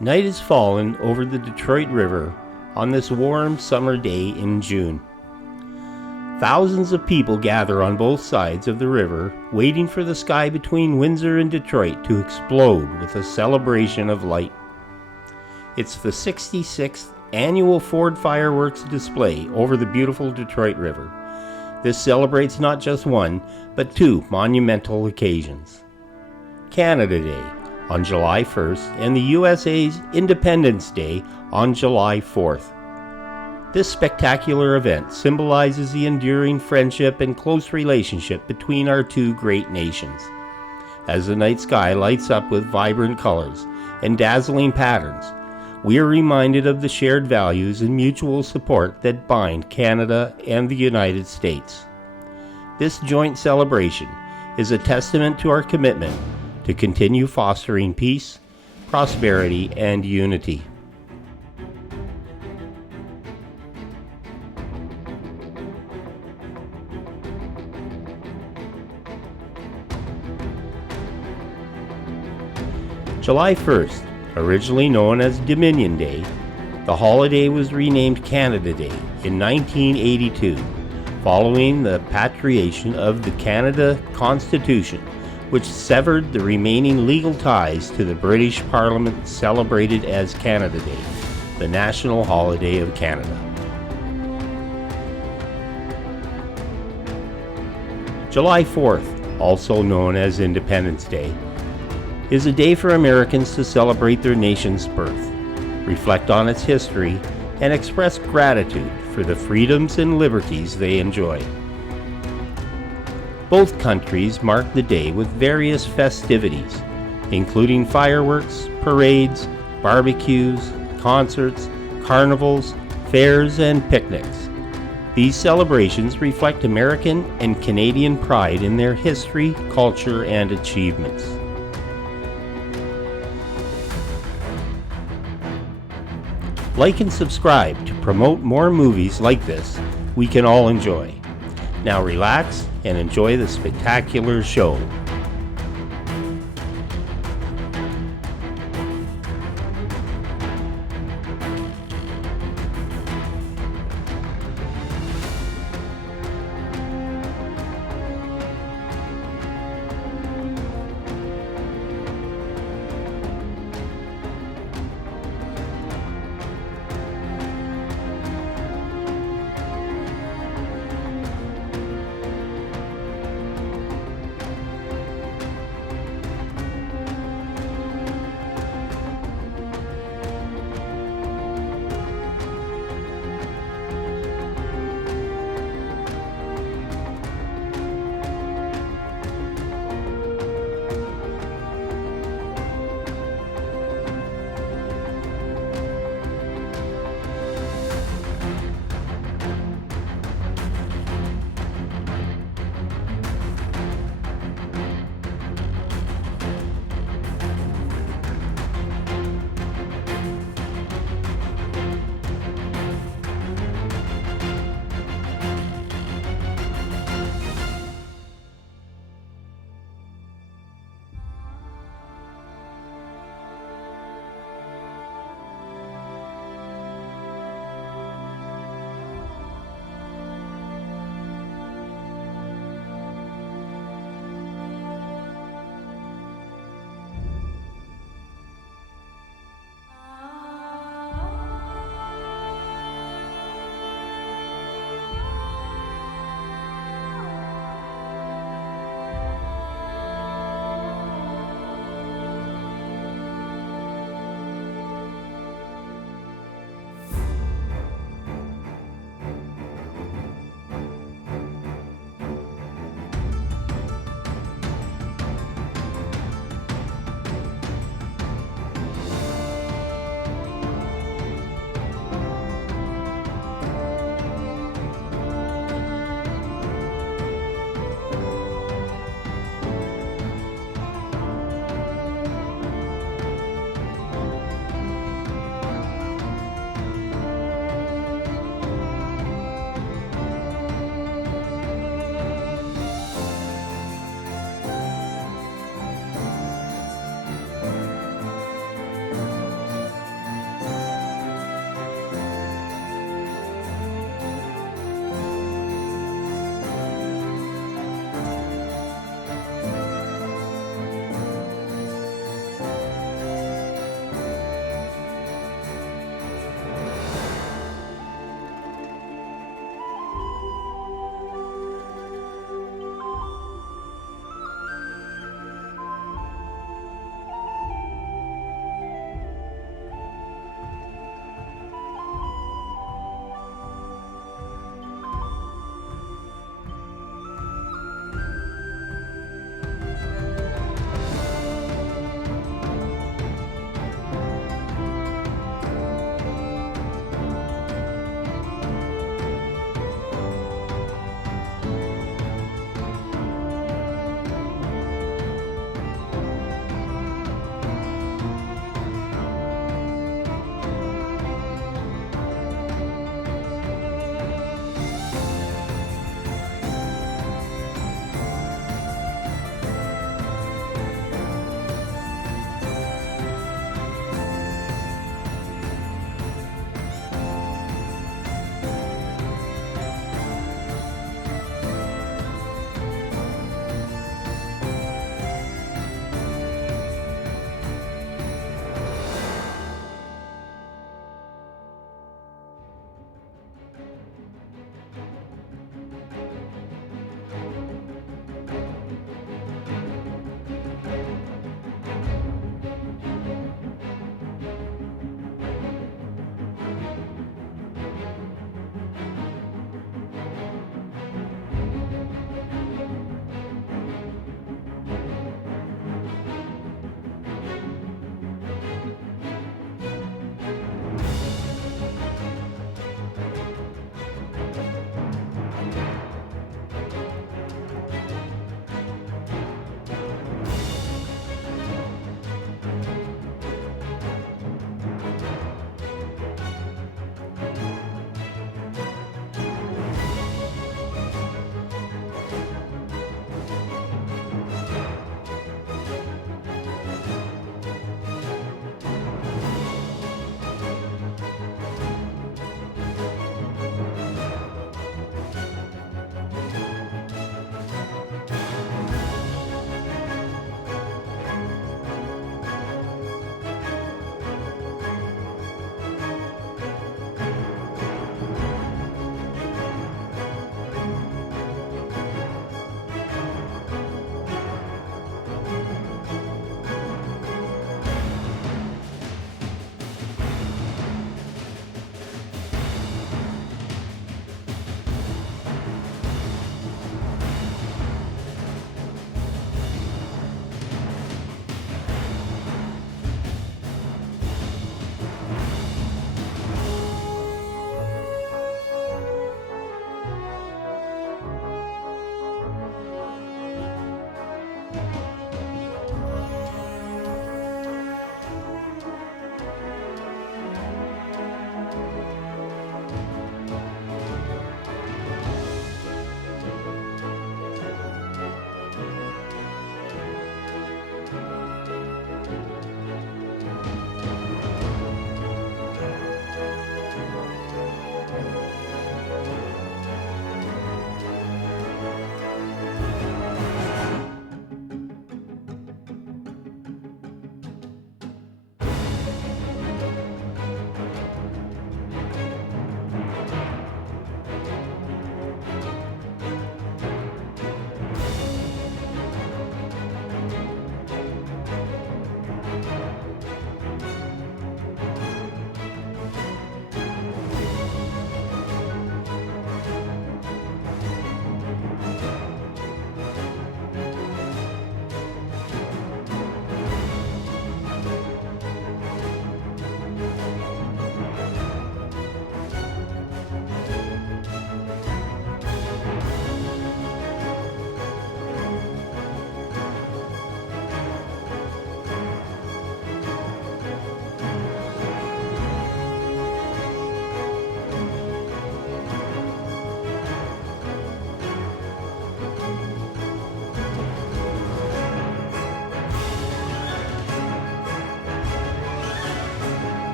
Night has fallen over the Detroit River on this warm summer day in June. Thousands of people gather on both sides of the river, waiting for the sky between Windsor and Detroit to explode with a celebration of light. It's the 66th annual Ford fireworks display over the beautiful Detroit River. This celebrates not just one, but two monumental occasions: Canada Day on July 1st and the USA's Independence Day on July 4th. This spectacular event symbolizes the enduring friendship and close relationship between our two great nations. As the night sky lights up with vibrant colors and dazzling patterns, we are reminded of the shared values and mutual support that bind Canada and the United States. This joint celebration is a testament to our commitment to continue fostering peace, prosperity, and unity. July 1st, originally known as Dominion Day, the holiday was renamed Canada Day in 1982, following the patriation of the Canada Constitution, which severed the remaining legal ties to the British Parliament, celebrated as Canada Day, the national holiday of Canada. July 4th, also known as Independence Day, is a day for Americans to celebrate their nation's birth, reflect on its history, and express gratitude for the freedoms and liberties they enjoy. Both countries mark the day with various festivities, including fireworks, parades, barbecues, concerts, carnivals, fairs, and picnics. These celebrations reflect American and Canadian pride in their history, culture, and achievements. Like and subscribe to promote more movies like this we can all enjoy. Now relax and enjoy the spectacular show.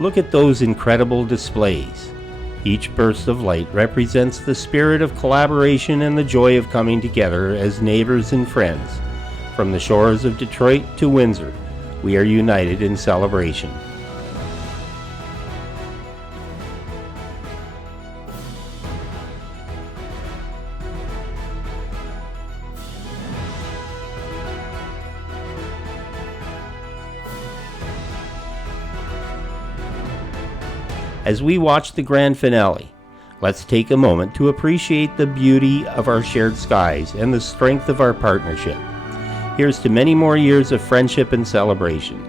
Look at those incredible displays. Each burst of light represents the spirit of collaboration and the joy of coming together as neighbors and friends. From the shores of Detroit to Windsor, we are united in celebration. As we watch the grand finale, let's take a moment to appreciate the beauty of our shared skies and the strength of our partnership. Here's to many more years of friendship and celebration.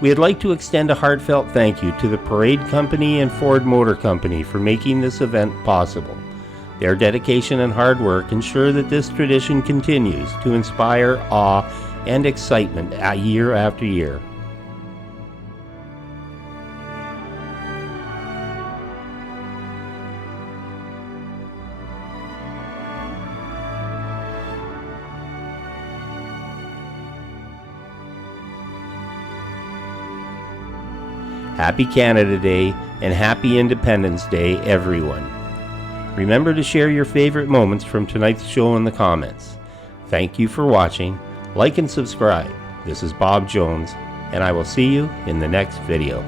We'd like to extend a heartfelt thank you to the Parade Company and Ford Motor Company for making this event possible. Their dedication and hard work ensure that this tradition continues to inspire awe and excitement year after year. Happy Canada Day and Happy Independence Day, everyone. Remember to share your favorite moments from tonight's show in the comments. Thank you for watching. Like and subscribe. This is Bob Jones, and I will see you in the next video.